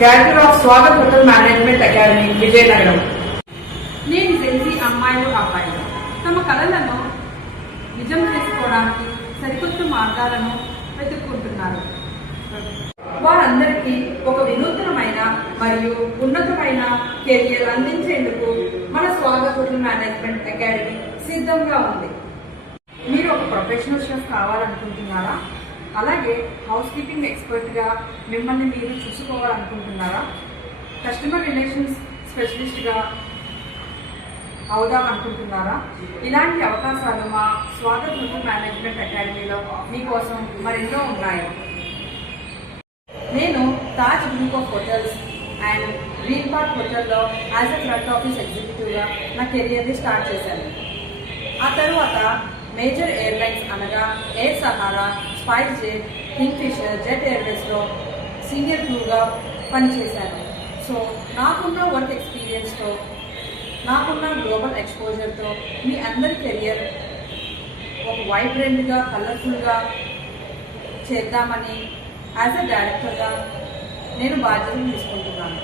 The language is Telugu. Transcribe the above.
Director of Swagat hotel management academy, Vizianagaram. నేను జెన్జీ అమ్మాయిలు అబ్బాయిలు తమ కళలను నిజం చేసుకోవడానికి సరికొత్త మార్గాలను వెతుక్కుంటున్నారు. వారందరికీ ఒక వినూత్నమైన మరియు ఉన్నతమైన కెరియర్ అందించేందుకు మన స్వాగత్ హోటల్ మేనేజ్మెంట్ అకాడమీ సిద్ధంగా ఉంది. మీరు ఒక ప్రొఫెషనల్ షెఫ్ కావాలనుకుంటున్నారా? అలాగే హౌస్ కీపింగ్ ఎక్స్పర్ట్గా మిమ్మల్ని మీరు చూసుకోవాలనుకుంటున్నారా? కస్టమర్ రిలేషన్స్ స్పెషలిస్ట్గా అవుదాం అనుకుంటున్నారా? ఇలాంటి అవకాశాలు మా స్వాగత్ హోటల్ మేనేజ్మెంట్ అకాడమీలో మీకోసం మరెన్నో ఉన్నాయి. నేను Taj group of hotels and Green Park హోటల్లో యాజ్ ఎ ఫ్రంట్ ఆఫీస్ ఎగ్జిక్యూటివ్గా నా కెరియర్ని స్టార్ట్ చేశాను. ఆ తరువాత మేజర్ ఎయిర్లైన్స్ అనగా Air Sahara, SpiceJet, Kingfisher, Jet ఎయిర్వేస్లో సీనియర్ క్రూగా పనిచేశాను. సో నాకున్న వర్క్ ఎక్స్పీరియన్స్తో, నాకున్న గ్లోబల్ ఎక్స్పోజర్తో మీ అందరి కెరియర్ ఒక వైబ్రెంట్గా, కలర్ఫుల్గా చేద్దామని యాజ్ ఎ డైరెక్టర్గా నేను బాధ్యతలు తీసుకుంటున్నాను.